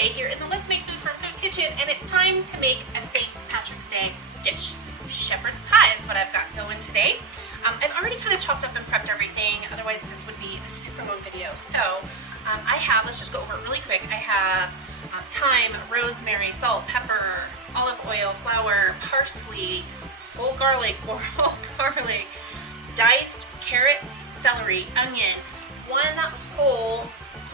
Day here in the Let's Make Food from Food Kitchen, and it's time to make a St. Patrick's Day dish. Shepherd's pie is what I've got going today. I've already kind of chopped up and prepped everything, otherwise this would be a super long video. So I have, let's just go over it really quick. I have thyme, rosemary, salt, pepper, olive oil, flour, parsley, whole garlic, diced carrots, celery, onion, one whole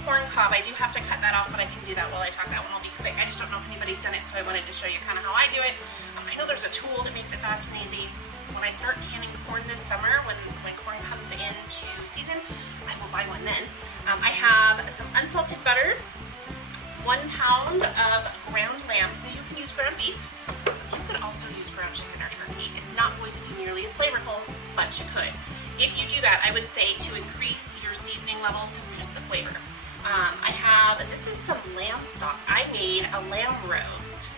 corn cob. I do have to cut that off, but I can do that while I talk. That one will be quick. I just don't know if anybody's done it, so I wanted to show you kind of how I do it. I know there's a tool that makes it fast and easy. When I start canning corn this summer, when corn comes into season, I will buy one then. I have some unsalted butter, 1 pound of ground lamb. You can use ground beef. You could also use ground chicken or turkey. It's not going to be nearly as flavorful, but you could. If you do that, I would say to increase your seasoning level to boost the flavor. This is some lamb stock. I made a lamb roast,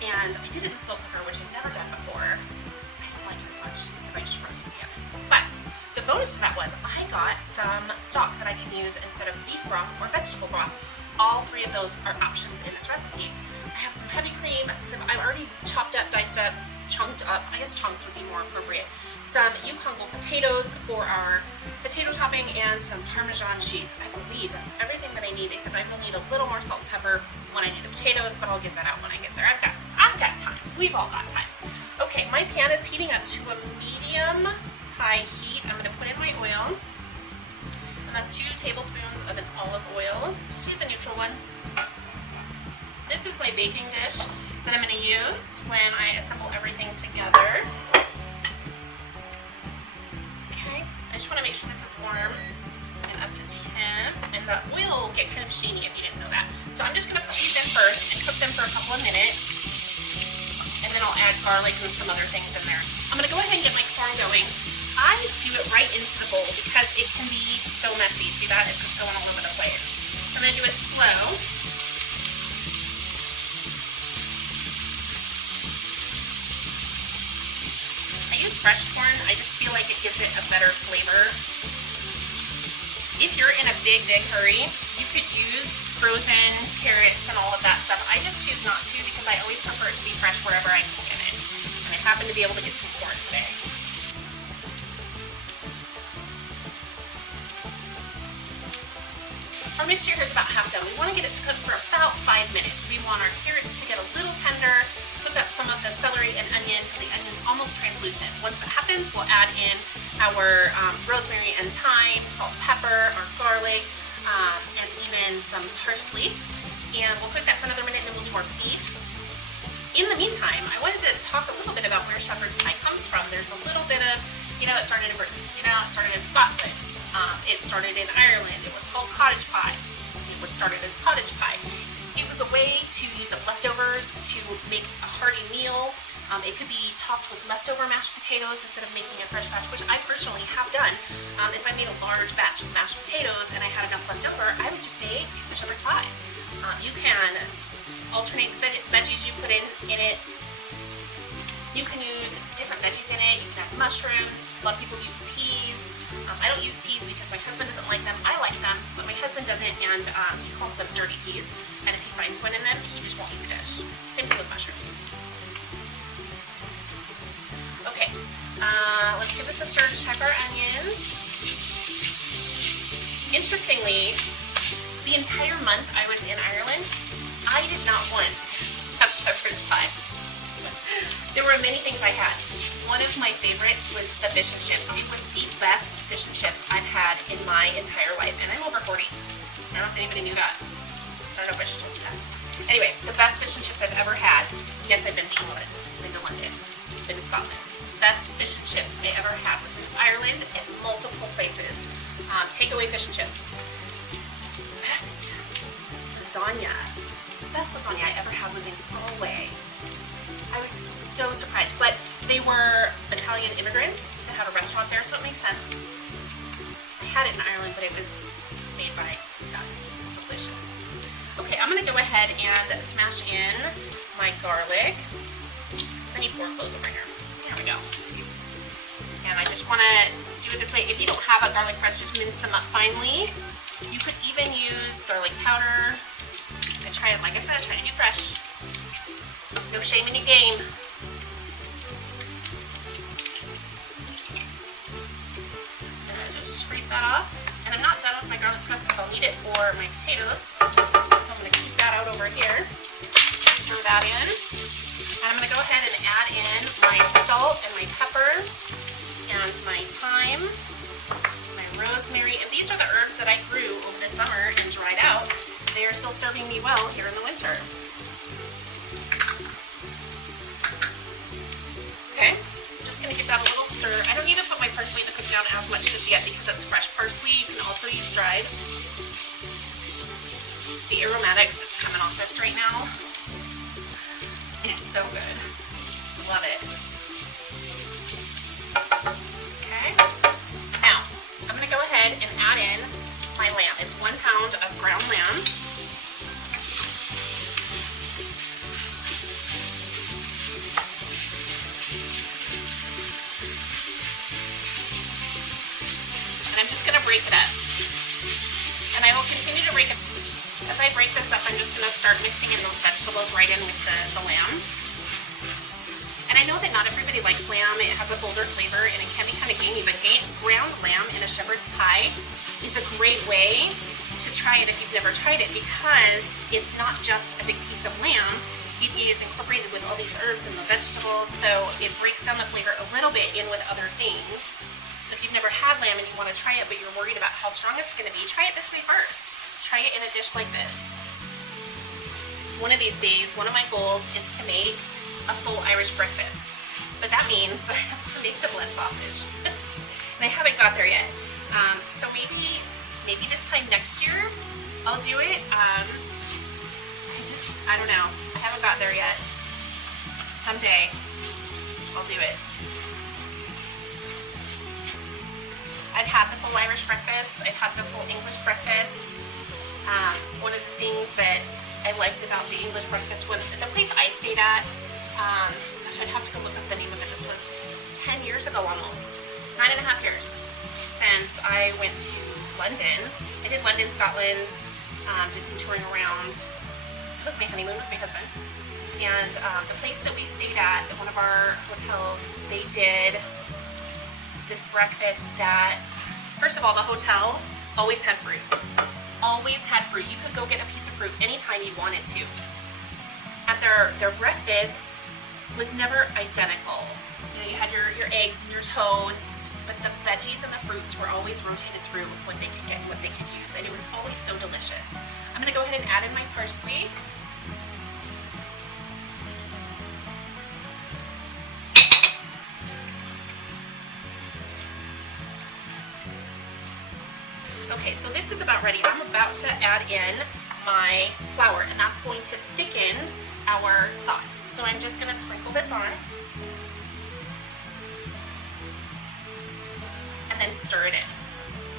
and I did it in the slow cooker, which I've never done before. I didn't like it as much, so I just roasted the oven. But the bonus to that was I got some stock that I can use instead of beef broth or vegetable broth. All 3 of those are options in this recipe. I have some heavy cream, I've already chopped up, diced up, chunked up, I guess chunks would be more appropriate. Some Yukon Gold potatoes for our potato topping, and some Parmesan cheese. I believe that's everything that I need, except I will need a little more salt and pepper when I do the potatoes, but I'll get that out when I get there. I've got time. We've all got time. Okay, my pan is heating up to a medium-high heat. I'm going to put in my oil, and that's 2 tablespoons of an olive oil. Just use a neutral one. This is my baking dish that I'm going to use when I assemble everything together. I just want to make sure this is warm and up to temp, and the oil will get kind of sheeny if you didn't know that. So I'm just going to put these in first and cook them for a couple of minutes, and then I'll add garlic and some other things in there. I'm going to go ahead and get my corn going. I do it right into the bowl because it can be so messy. See that? It's just going all over the place. I'm going to do it slow. Fresh corn, I just feel like it gives it a better flavor. If you're in a big hurry, you could use frozen carrots and all of that stuff. I just choose not to because I always prefer it to be fresh wherever I can get it. And I happen to be able to get some corn today. Our mixture here is about half done. We want to get it to cook for about 5 minutes. We want our carrots to get a little tender, cook up some of the celery and onion until the onion's almost translucent. Once that happens, we'll add in our rosemary and thyme, salt, pepper, our garlic, and even some parsley. And we'll cook that for another minute, and then we'll do our beef. In the meantime, I wanted to talk a little bit about where shepherd's pie comes from. There's a little bit of, it started in Britain, it started in Scotland, it started in Ireland. It was called cottage pie. It was started as cottage pie. It was a way to use up leftovers to make a hearty meal. It could be topped with leftover mashed potatoes instead of making a fresh batch, which I personally have done. If I made a large batch of mashed potatoes and I had enough left over, I would just make a shepherd's pie. You can alternate the veggies you put in it. You can use different veggies in it. You can add mushrooms. A lot of people use peas. I don't use peas because my husband doesn't like them. I like them, but my husband doesn't, and he calls them dirty peas. And if he finds one in them, he just won't eat the dish. Same thing with mushrooms. Okay, let's give this a stir to check our onions. Interestingly, the entire month I was in Ireland, I did not once have shepherd's pie. There were many things I had. One of my favorites was the fish and chips. It was the best fish and chips I've had in my entire life, and I'm over 40. I don't know if anybody knew that. I don't know if I should tell you that. Anyway, the best fish and chips I've ever had. Yes, I've been to England, been to London, been to Scotland. Best fish and chips I ever had was in Ireland at multiple places. Takeaway fish and chips. Best lasagna. The best lasagna I ever had was in Galway. I was so surprised, but they were Italian immigrants that had a restaurant there, so it makes sense. I had it in Ireland, but it was made by some Dutch. It's delicious. Okay, I'm gonna go ahead and smash in my garlic. So I need 4 cloves over here. There we go. And I just wanna do it this way. If you don't have a garlic press, just mince them up finely. You could even use garlic powder. I try it, like I said, try to do fresh. No shame in your game. And I just scrape that off. And I'm not done with my garlic crust because I'll need it for my potatoes. So I'm going to keep that out over here. Stir that in. And I'm going to go ahead and add in my salt and my pepper and my thyme, my rosemary. And these are the herbs that I grew over the summer and dried out. They are still serving me well here in the winter. Okay, I'm just going to give that a little stir. I don't need to put my parsley in the cook down as much just yet because it's fresh parsley. You can also use dried. The aromatics that's coming off this right now is so good. Love it. Okay, now I'm going to go ahead and add in my lamb. It's 1 pound of ground lamb. And I'm just going to break it up. And I will continue to break it. As I break this up, I'm just going to start mixing in those vegetables right in with the lamb. And I know that not everybody likes lamb. It has a bolder flavor and it can be kind of gamey, but ground lamb in a shepherd's pie is a great way to try it if you've never tried it, because it's not just a big piece of lamb. It is incorporated with all these herbs and the vegetables, so it breaks down the flavor a little bit in with other things. So if you've never had lamb and you want to try it, but you're worried about how strong it's going to be, try it this way first. Try it in a dish like this. One of these days, one of my goals is to make a full Irish breakfast, but that means that I have to make the blend sausage. And I haven't got there yet. So maybe this time next year I'll do it. I don't know. I haven't got there yet. Someday I'll do it. I've had the full Irish breakfast. I've had the full English breakfast. One of the things that I liked about the English breakfast was the place I stayed at. Gosh, I'd have to go look up the name of it. This was 10 years ago almost. 9.5 years since I went to London. I did London, Scotland, did some touring around. It was my honeymoon with my husband. And the place that we stayed at one of our hotels, they did this breakfast that, first of all, the hotel always had fruit. Always had fruit. You could go get a piece of fruit anytime you wanted to. At their breakfast was never identical. You know, you had your eggs and your toast, but the veggies and the fruits were always rotated through with what they could get and what they could use, and it was always so delicious. I'm gonna go ahead and add in my parsley. Okay, so this is about ready. I'm about to add in my flour, and that's going to thicken our sauce. So I'm just gonna sprinkle this on and then stir it in.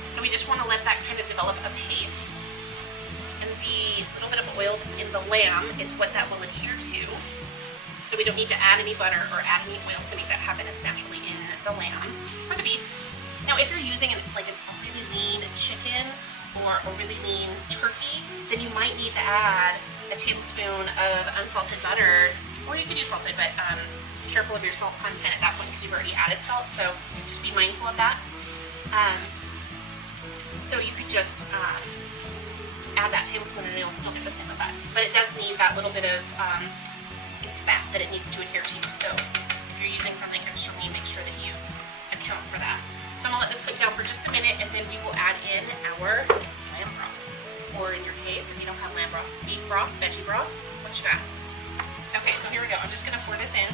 So we just wanna let that kind of develop a paste. And the little bit of oil that's in the lamb is what that will adhere to. So we don't need to add any butter or add any oil to make that happen. It's naturally in the lamb or the beef. Now, if you're using a really lean chicken or a really lean turkey, then you might need to add a tablespoon of unsalted butter, or you could use salted, but be careful of your salt content at that point because you've already added salt, so just be mindful of that. So you could just add that tablespoon and it'll still get the same effect, but it does need that little bit of it's fat that it needs to adhere to, so if you're using something extra lean, make sure that you account for that. So I'm gonna let this cook down for just a minute, and then we will add in our lamb broth. Or in your case, if you don't have lamb broth, beef broth, veggie broth, what you got? Okay, so here we go. I'm just gonna pour this in.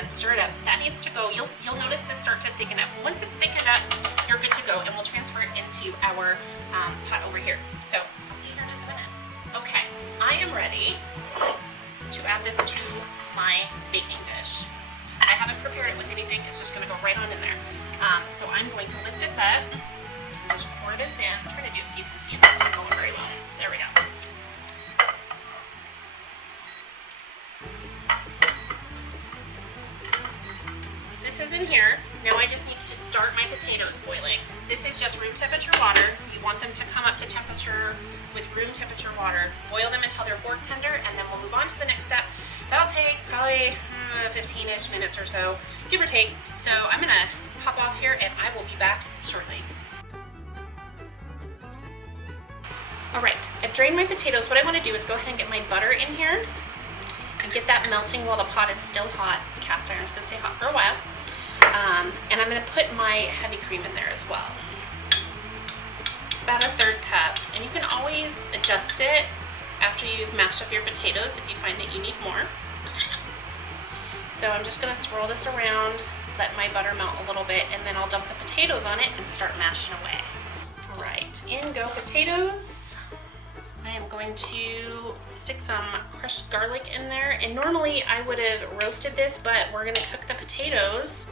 And stir it up. That needs to go. You'll notice this start to thicken up. Once it's thickened up, you're good to go, and we'll transfer it into our pot over here. So I'll see you here in just a minute. Okay, I am ready to add this to my baking dish. I haven't prepared it with anything, it's just gonna go right on in there. So I'm going to lift this up, just pour this in. I'm trying to do it so you can see it, it's not going very well. There we go. This is in here. Now I just need to start my potatoes boiling. This is just room temperature water. You want them to come up to temperature with room temperature water. Boil them until they're fork tender, and then we'll move on to the next step. That'll take probably 15-ish minutes or so, give or take. So I'm gonna hop off here and I will be back shortly. All right, I've drained my potatoes. What I wanna do is go ahead and get my butter in here and get that melting while the pot is still hot. Cast iron's gonna stay hot for a while. And I'm gonna put my heavy cream in there as well. It's about a 1/3 cup, and you can always adjust it after you've mashed up your potatoes if you find that you need more. So I'm just gonna swirl this around, let my butter melt a little bit, and then I'll dump the potatoes on it and start mashing away. All right, in go potatoes. I am going to stick some crushed garlic in there, and normally I would have roasted this, but we're gonna cook the potatoes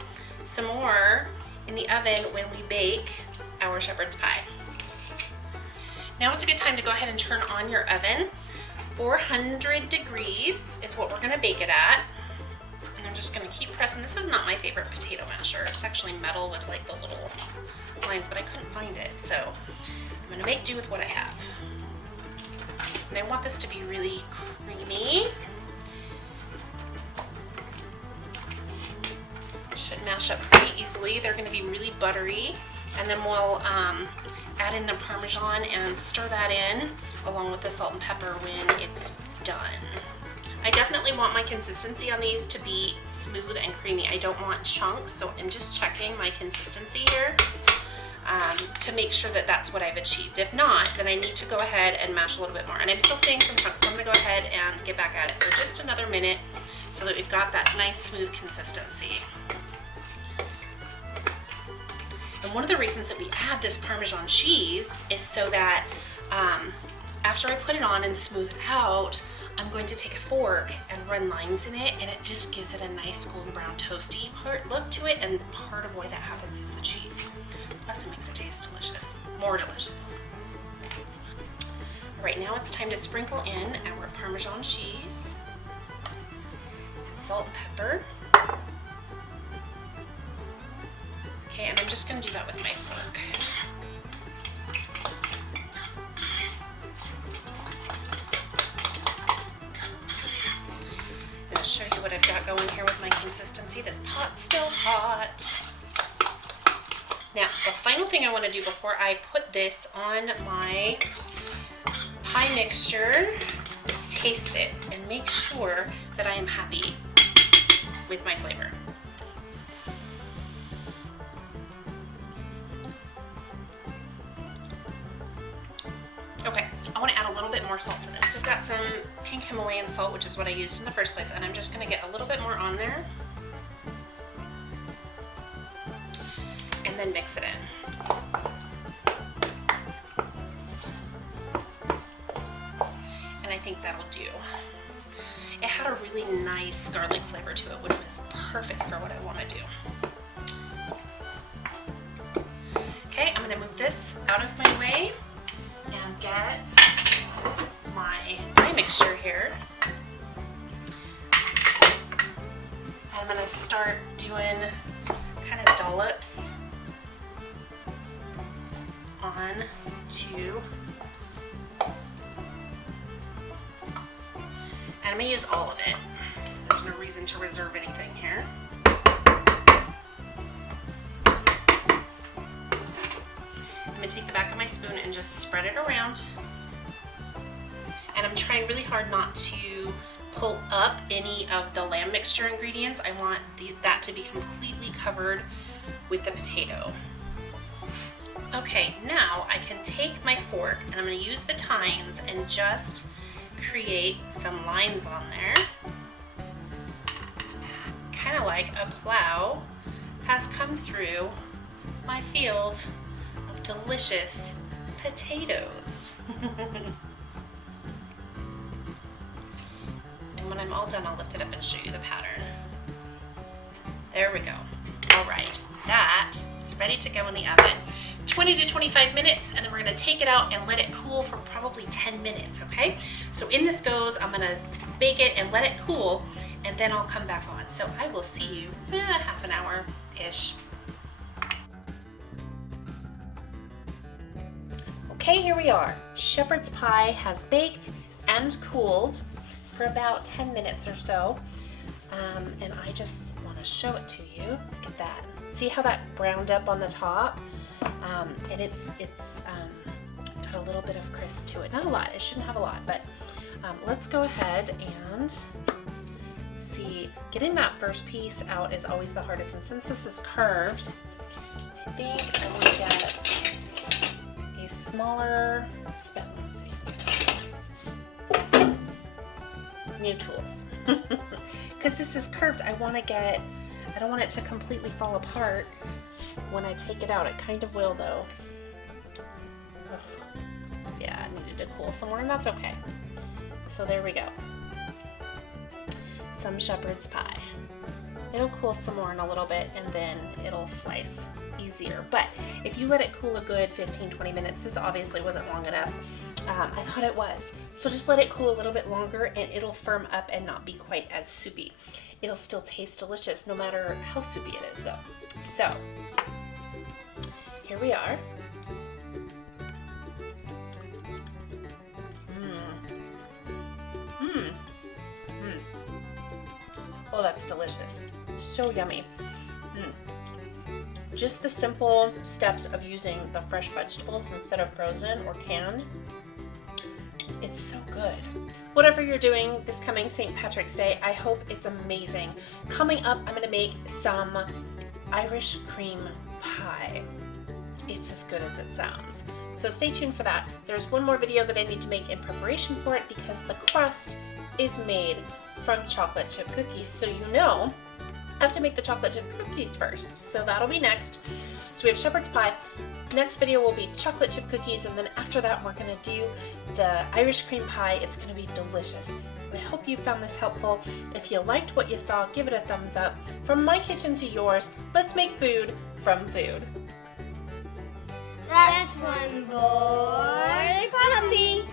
some more in the oven when we bake our shepherd's pie. Now is a good time to go ahead and turn on your oven. 400 degrees is what we're gonna bake it at. And I'm just gonna keep pressing. This is not my favorite potato masher. It's actually metal with like the little lines, but I couldn't find it. So I'm gonna make do with what I have. And I want this to be really creamy. Should mash up pretty easily. They're gonna be really buttery. And then we'll add in the Parmesan and stir that in along with the salt and pepper when it's done. I definitely want my consistency on these to be smooth and creamy. I don't want chunks, so I'm just checking my consistency here to make sure that that's what I've achieved. If not, then I need to go ahead and mash a little bit more. And I'm still seeing some chunks, so I'm gonna go ahead and get back at it for just another minute so that we've got that nice smooth consistency. And one of the reasons that we add this Parmesan cheese is so that after I put it on and smooth it out, I'm going to take a fork and run lines in it, and it just gives it a nice golden brown toasty look to it, and part of why that happens is the cheese. Plus it makes it taste delicious, more delicious. All right, now it's time to sprinkle in our Parmesan cheese and salt and pepper. Okay, and I'm just gonna do that with my fork. I'm gonna show you what I've got going here with my consistency. This pot's still hot. Now, the final thing I wanna do before I put this on my pie mixture is taste it and make sure that I am happy with my flavor. Okay, I want to add a little bit more salt to this. So I've got some pink Himalayan salt, which is what I used in the first place, and I'm just going to get a little bit more on there and then mix it in. And I think that'll do. It had a really nice garlic flavor to it, which was perfect for what I want to do. Okay, I'm going to move this out of my way and get my pie mixture here. I'm gonna start doing kind of dollops on to, and I'm gonna use all of it. There's no reason to reserve anything here. I'm gonna take the back of my spoon and just spread it around. And I'm trying really hard not to pull up any of the lamb mixture ingredients. I want that to be completely covered with the potato. Okay, now I can take my fork and I'm gonna use the tines and just create some lines on there. Kind of like a plow has come through my field of delicious potatoes. And when I'm all done, I'll lift it up and show you the pattern. There we go. All right, that is ready to go in the oven. 20 to 25 minutes, and then we're gonna take it out and let it cool for probably 10 minutes, okay? So in this goes, I'm gonna bake it and let it cool, and then I'll come back on. So I will see you half an hour-ish. Okay, here we are. Shepherd's pie has baked and cooled for about 10 minutes or so. And I just want to show it to you. Look at that. See how that browned up on the top? And it's got a little bit of crisp to it. Not a lot, it shouldn't have a lot, but let's go ahead and see. Getting that first piece out is always the hardest, and since this is curved, I think I will get a smaller spoon. Let's see. New tools. Because this is curved, I don't want it to completely fall apart when I take it out. It kind of will though. Ugh. Yeah, it needed to cool some more, and that's okay. So there we go. Some shepherd's pie. It'll cool some more in a little bit, and then it'll slice easier. But if you let it cool a good 15-20 minutes, this obviously wasn't long enough. I thought it was. So just let it cool a little bit longer, and it'll firm up and not be quite as soupy. It'll still taste delicious no matter how soupy it is though. So here we are. Oh, that's delicious. So yummy. Just the simple steps of using the fresh vegetables instead of frozen or canned. It's so good. Whatever you're doing this coming St. Patrick's Day, I hope it's amazing. Coming up, I'm gonna make some Irish cream pie. It's as good as it sounds. So stay tuned for that. There's one more video that I need to make in preparation for it because the crust is made from chocolate chip cookies. So you know, I have to make the chocolate chip cookies first. So that'll be next. So we have shepherd's pie. Next video will be chocolate chip cookies, and then after that we're gonna do the Irish cream pie. It's gonna be delicious. I hope you found this helpful. If you liked what you saw, give it a thumbs up. From my kitchen to yours, let's make food from food. That's one boy puppy.